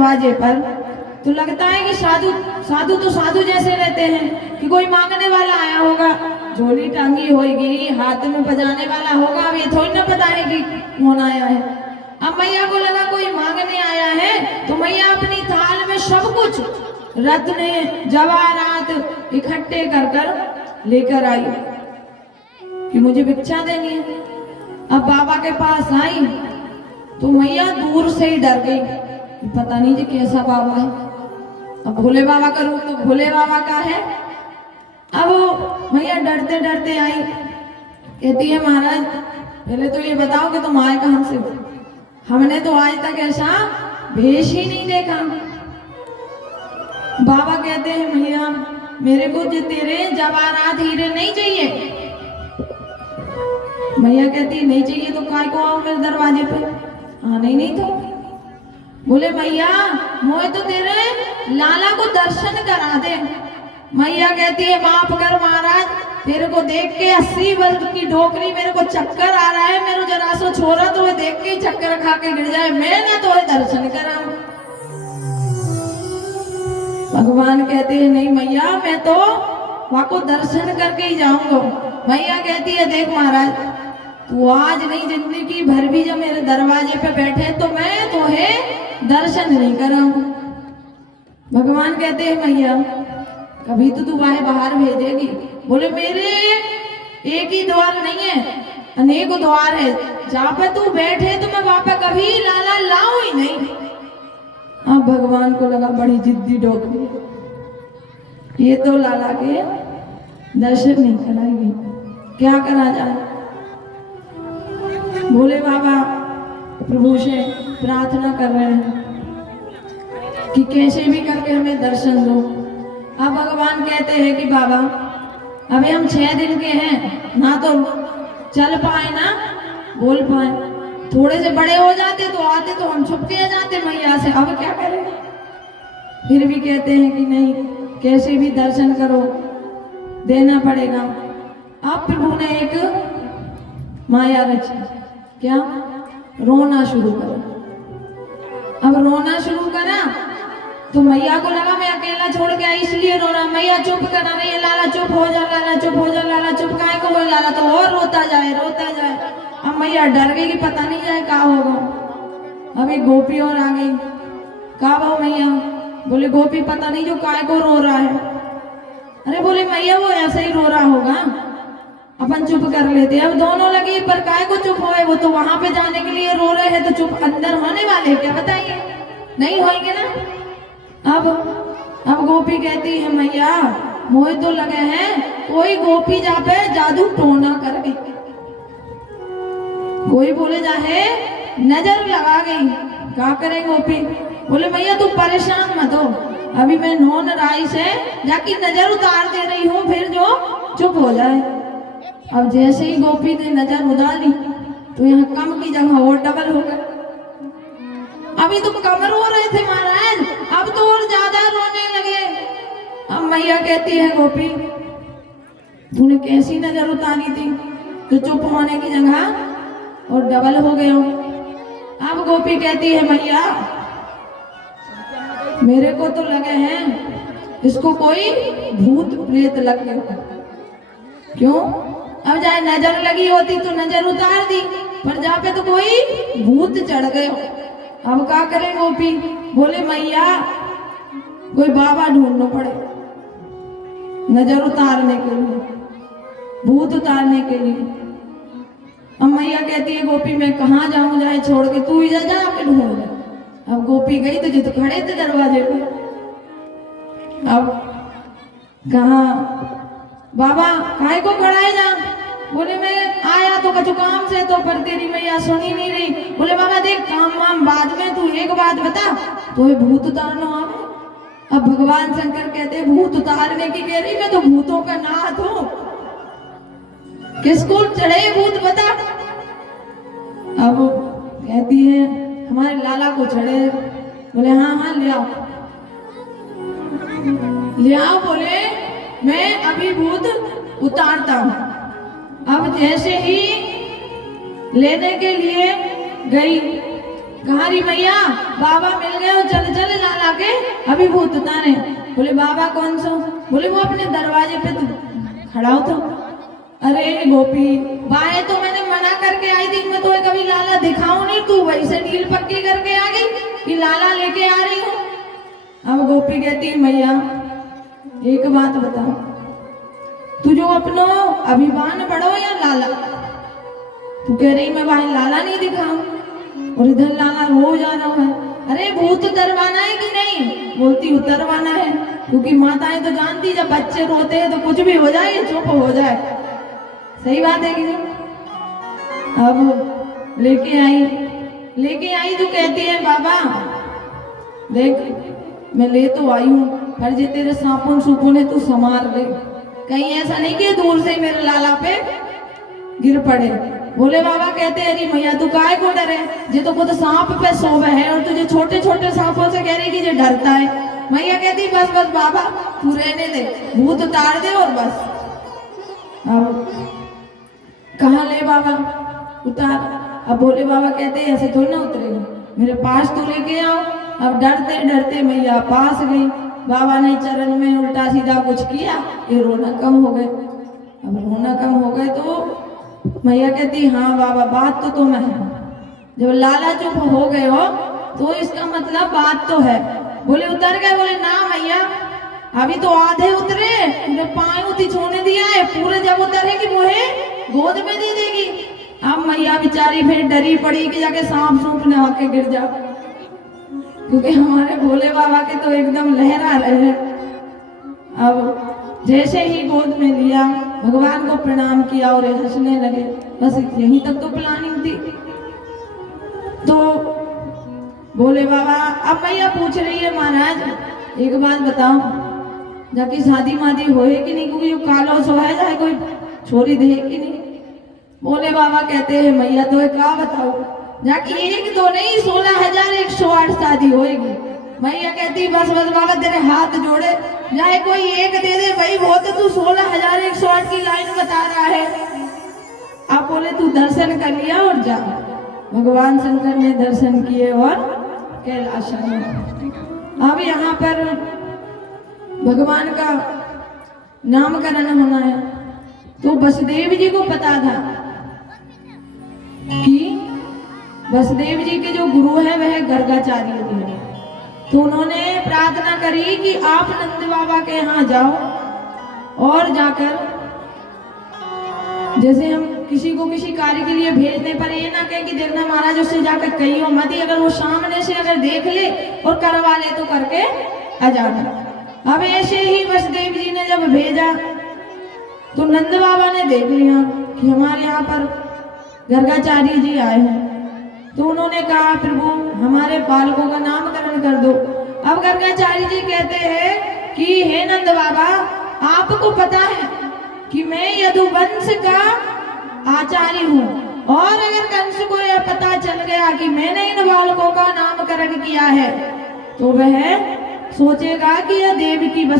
दरवाजे पर, तो लगता है कि साधु साधु तो साधु जैसे रहते हैं कि कोई मांगने वाला आया होगा, झोली टांगी होगी, हाथ में बजाने वाला होगा। अब ये थोड़ी ना पता है कि कौन आया है। अब मैया को लगा कोई मांगने आया है, तो मैया अपनी थाल में सब कुछ रत्न जवाहरात इकट्ठे कर कर लेकर आई कि मुझे भिक्षा देनी है। अब बाबा के पास आई तो मैया दूर से ही डर गई, पता नहीं जी कैसा बाबा है। अब भोले बाबा का रूप तो भोले बाबा का है। अब मैया डरते डरते आई, कहती है महाराज पहले तो ये बताओ कि तुम आए कहां से? हमने तो आज तक ऐसा भेष ही नहीं देखा। बाबा कहते हैं मैया मेरे को जो तेरे जवाहरात हीरे नहीं चाहिए। मैया कहती नहीं चाहिए तो काय को आओ मेरे दरवाजे पे? आना ही नहीं था। बोले मैया मोए तो तेरे लाला को दर्शन करा दे। मैया कहती है माफ कर महाराज, तेरे को देख के 80 वर्ष की ढोकरी मेरे को चक्कर आ रहा है। मेरे जरा सो छोरा तो देख के चक्कर खा के गिर जाए, मैं ना तो दर्शन कराऊं। भगवान कहते हैं नहीं मैया मैं तो वहां को दर्शन करके ही जाऊंगा। मैया कहती है देख महाराज तू आज नहीं जिंदगी भर भी जब मेरे दरवाजे पे बैठे तो मैं तुम्हें दर्शन नहीं कराऊं। भगवान कहते हैं मैया कभी तो तू बाहर भेजेगी। बोले मेरे एक ही द्वार नहीं है, अनेक द्वार है, जहाँ पे तू बैठे तो मैं वहां पे कभी लाला लाऊं ही नहीं। अब भगवान को लगा बड़ी जिद्दी डोकरी, ये तो लाला के दर्शन नहीं कराएगी, क्या करा जाए। भोले बाबा प्रभु से प्रार्थना कर रहे हैं कि कैसे भी करके हमें दर्शन दो। अब भगवान कहते हैं कि बाबा अभी हम 6 दिन के हैं, ना तो चल पाए ना बोल पाए, थोड़े से बड़े हो जाते तो आते तो हम छुप के जाते मैया से, अब क्या करें। फिर भी कहते हैं कि नहीं कैसे भी दर्शन करो, देना पड़ेगा। अब प्रभु ने एक माया रची, क्या? रोना शुरू करा। अब रोना शुरू करा तो मैया को लगा मैं अकेला छोड़ के आई इसलिए रो रहा। मैया चुप करा रही है, लाला चुप हो जा, लाला चुप हो जा, लाला चुप काहे को बोल, लाला तो और रोता जाए रोता जाए। अब मैया डर गई कि पता नहीं जाए क्या होगा। अभी गोपी और आ गई, कहा भाव मैया? बोले गोपी पता नहीं जो काय को रो रहा है। अरे बोले मैया वो ऐसे ही रो रहा होगा, अपन चुप कर लेते। अब दोनों लगी पर काय को चुप होए, वो तो वहां पे जाने के लिए रो रहे हैं, तो चुप अंदर होने वाले क्या बताइए? नहीं होंगे ना। अब गोपी कहती है मैया मोहे तो लगे हैं कोई गोपी जा पे जादू टोना कर गई, कोई बोले जाहे नजर लगा गई, क्या करे गोपी? बोले मैया तू परेशान मत हो, अभी मैं नौन राई से जाके नजर उतार दे रही हूँ, फिर जो चुप हो जाए। अब जैसे ही गोपी ने नजर उतारी तो यहाँ कम की जगह और डबल हो गए। अभी तो कम रो रहे थे महाराज, अब तो और ज्यादा रोने लगे। अब मैया कहती है गोपी तूने कैसी नजर उतारी थी तो चुप होने की जगह और डबल हो गए हो। अब गोपी कहती है मैया मेरे को तो लगे हैं इसको कोई भूत प्रेत लग गया। क्यों? अब जाए नजर लगी होती तो नजर उतार दी, पर जहाँ पे तो कोई भूत चढ़ गए। अब क्या करें गोपी? बोले मैया कोई बाबा ढूंढना पड़े नजर उतारने के लिए, भूत उतारने के लिए। अब मैया कहती है गोपी मैं कहाँ जाऊं, जाए छोड़ के, तू ही जा के ढूंढ। अब गोपी गई तो जित खड़े थे दरवाजे पे। अब कहा बाबा काहे को खड़ा है जा? बोले मैं आया तो कछु काम से, तो पर तेरी मैया सुनी नहीं रही। बोले बाबा देख काम वाम बाद में, तू एक बात बता तो भूत उतारना आवे। अब भगवान शंकर कहते भूत उतारने की कह रही, मैं तो भूतों का नाथ हूँ, किसको चढ़े भूत बता। अब कहती है हमारे लाला को चढ़े। बोले हाँ हाँ ले आओ ले आओ। बोले मैं अभी भूत उतारता हूँ। अब जैसे ही लेने के लिए गई कहा री मैया बाबा मिल गए हो, चल चल लाला के अभी भूत उतारे। बोले बाबा कौन सा? बोले वो अपने दरवाजे पे तू खड़ा हो तो। अरे गोपी बाएं तो मैंने मना करके आई थी, मैं तुम्हें कभी लाला दिखाऊं नहीं, तू वैसे ढील पक्की करके आ गई कि लाला लेके आ रही हूँ। अब गोपी कहती मैया एक बात बताओ, तू जो अपनो अभिमान बढ़ो या लाला? तू कह रही मैं भाई लाला नहीं दिखाऊं और इधर लाला रोज आ रहा है। अरे भूत उतरवाना है कि नहीं? बोलती उतरवाना है, क्योंकि माताएं तो जानती जब बच्चे रोते हैं तो कुछ भी हो जाए चुप हो जाए। सही बात है कि नहीं? अब लेके आई तो कहती है बाबा देख मैं ले तो आई हूँ, पर जे तेरे सांपुन सूपुन है तू संभाल ले, कहीं ऐसा नहीं कि दूर से मेरे लाला पे गिर पड़े। बोले बाबा कहते अरे मैया तू काहे को डरे, जे तो खुद सांप पे सोवे है और तुझे छोटे छोटे सांपों से कह रही कि जे डरता है। मैया कहती बस बस बाबा तू रहने दे, भूत उतार दे और बस। अब कहाँ ले बाबा उतार। अब बोले बाबा कहते ऐसे थोड़ी ना उतरेगा, मेरे पास तो लेके आओ। अब डरते डरते मैया पास गई, बाबा ने चरण में उल्टा सीधा कुछ किया, ये रोना कम हो गए। अब रोना कम हो गए तो मैया कहती हाँ बाबा बात तो तुम्हें है, जब लाला चुप हो गए हो तो इसका मतलब बात तो है। बोले उतर गए? बोले ना मैया अभी तो आधे उतरे, तुमने पाँव उती छूने दिया है, पूरे जब उतरेगी मुझे गोद में दे देगी। अब मैया बेचारी फिर डरी पड़ी कि जाके सांप सूप न आके गिर जाओ, क्योंकि हमारे भोले बाबा के तो एकदम लहरा रहे हैं। अब जैसे ही गोद में लिया भगवान को प्रणाम किया और हंसने लगे। बस यहीं तक तो प्लानिंग थी। तो बोले बाबा अब मैया पूछ रही है महाराज एक बात बताओ, जाके शादी मादी होए कि नहीं, क्योंकि कालो सो है जाए कोई छोरी दे कि नहीं। बोले बाबा कहते हैं मैया तो क्या बताओ, जाके एक दो नहीं 16,108 शादी होएगी। मैया कहती बस बस बाबा तेरे हाथ जोड़े, जाए कोई एक दे दे भाई, वो तो तू 16,108 की लाइन बता रहा है। आप बोले तू दर्शन कर लिया और जा। भगवान शंकर ने दर्शन किए और कैलाश में। अब यहाँ पर भगवान का नामकरण होना है, तो वसुदेव जी को पता था कि वसुदेव जी के जो गुरु है वह गर्गाचार्य जी है। तो उन्होंने प्रार्थना करी कि आप नंद बाबा के यहाँ जाओ और जाकर, जैसे हम किसी को किसी कार्य के लिए भेजने पर ये ना कहे कि देखना महाराज उससे जाकर कही हो मत, अगर वो सामने से अगर देख ले और करवा ले तो करके आ जाना। अब ऐसे ही वसुदेव जी ने जब भेजा तो नंद बाबा ने देख लिया कि हमारे यहाँ पर गर्गाचार्य जी आए हैं, तो उन्होंने कहा प्रभु हमारे बालकों का नामकरण कर दो। अब गर्गाचार्य जी कहते हैं कि हे नंद बाबा आपको पता है कि मैं यदुवंश का आचार्य हूँ, और अगर कंस को यह पता चल गया कि मैंने इन बालकों का नामकरण किया है तो वह सोचेगा कि यह देव की बस